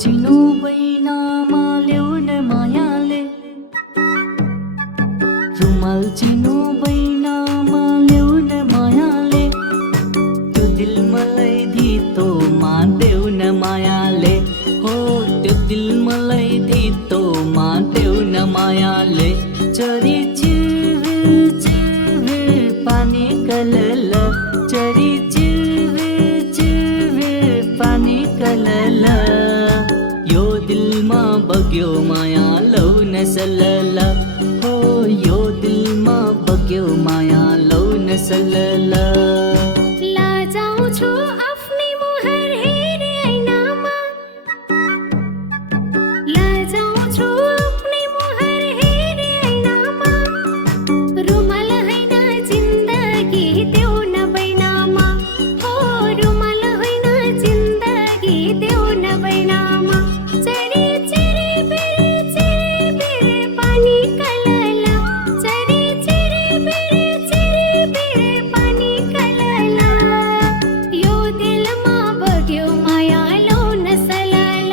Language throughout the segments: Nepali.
चिनो बैनामा ल्याउन मायाले, रुमाल चिनो बैनामा ल्याउन मायाले, त्यो दिल मलाई धितोमा देउन मायाले, हो त्यो दिल मलाई धितोमा देउन मायाले। चरी चिरबिर चिरबिर पानी कलल, चरी चिरबिर चिरबिर पानी कलल, यो दिलमा बग्यो माया लौ न सलल, हो यो दिलमा बग्यो माया लौ न सलल। लाजाउँछु आफ्नै मुहार हेरी ऐनामा, लाजाउँछु आफ्नै मुहार हेरी ऐनामा, रुमाल होइन जिन्दगी देउन बैनामा, हो रुमाल होइन जिन्दगी देउन बैनामा। चरी चिरबिर चिरबिर पानी कलल, चरी चिरबिर चिरबिर पानी कलल, यो दिलमा बग्यो माया लौ न सलल,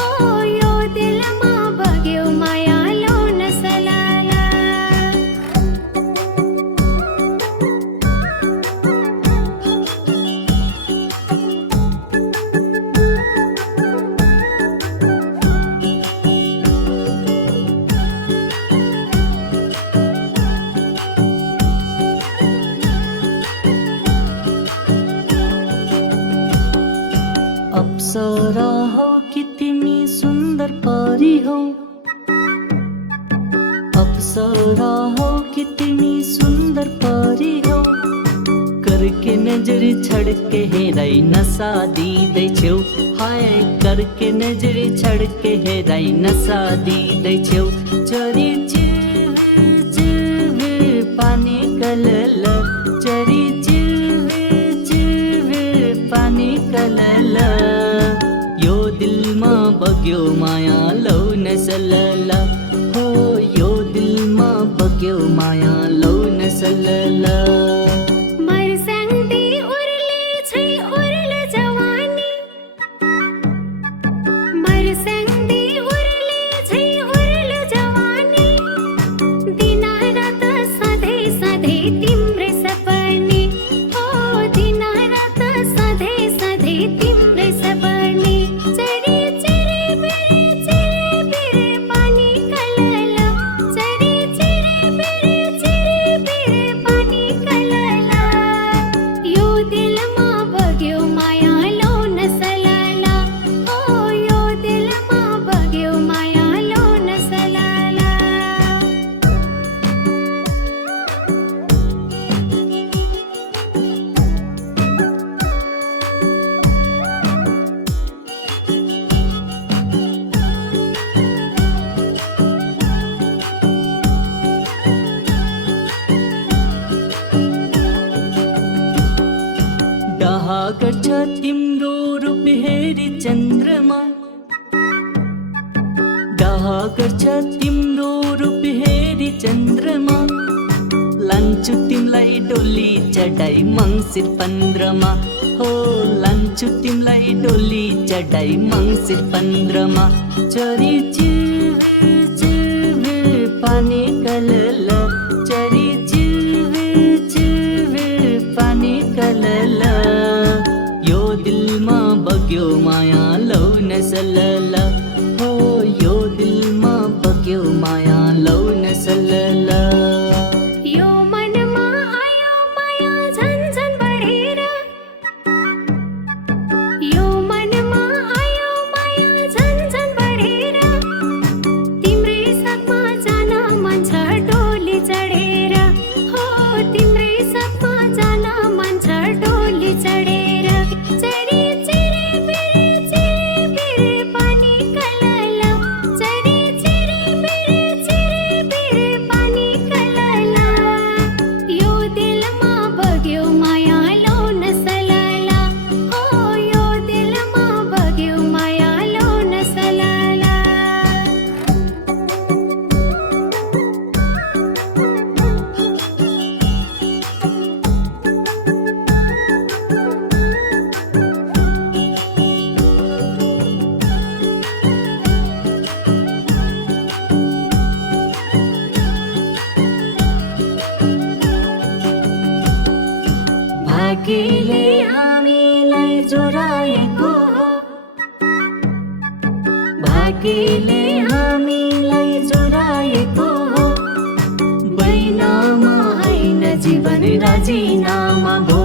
हो यो दिलमा बग्यो माया लौ न सलल। अप्सरा हौ कि तिमी सुन्दर परी हौ, अप्सरा हौ कि तिमी सुन्दर परी हौ, करके नजर छड्के हेराइ नसा दिँदैछौ, हाय करके नजर छड्के हेराइ नसा दिँदैछौ। चरी चिरबिर चिरबिर पानी कलल, चरी चिरबिर चिरबिर पानी कलल, यो दिलमा बग्यो माया लौ न सलल, हो यो दिलमा बग्यो माया लौ न सलल। मर्स्याङ्दी उर्ले छै उर्ल जवानी, मर्स्याङ्दी उर्ले छै उर्ल जवानी, दिनरात सधैँ सधैँ तिम्रै सपनी, हो दिनरात सधैँ सधैँ तिम्रै सपनी। चरी चिरबिर चिरबिर पानी कलल, चरी चिरबिर चिरबिर पानी कलल, यो दिलमा बग्यो माया लौ न सलल, हो यो दिलमा बग्यो माया लौ न सलल। डाहा गर्छ तिम्रो रूप हेरी चन्द्रमा, डाहा गर्छ तिम्रो रूप हेरी चन्द्रमा, लान्छु तिमीलाई डोली चढाइ मङ्सिर 15मा, हो लान्छु तिमीलाई डोली चढाइ मङ्सिर 15मा। चरी चिरबिर चिरबिर पानी कलल, चरी चिरबिर चिरबिर पानी कलल, यो दिलमा बग्यो माया लौ न सलल, हो यो दिलमा बग्यो माया लौ न सलल। यो मनमा आयो माया झन्झन बढेर, यो मनमा आयो माया झन्झन बढेर, तिम्रै साथमा जान मन भाग्यले हामीलाई जोडाएको हो, भाग्यले हामीलाई जोडाएको हो। बैनामा होइन जीवन राजीनामा भो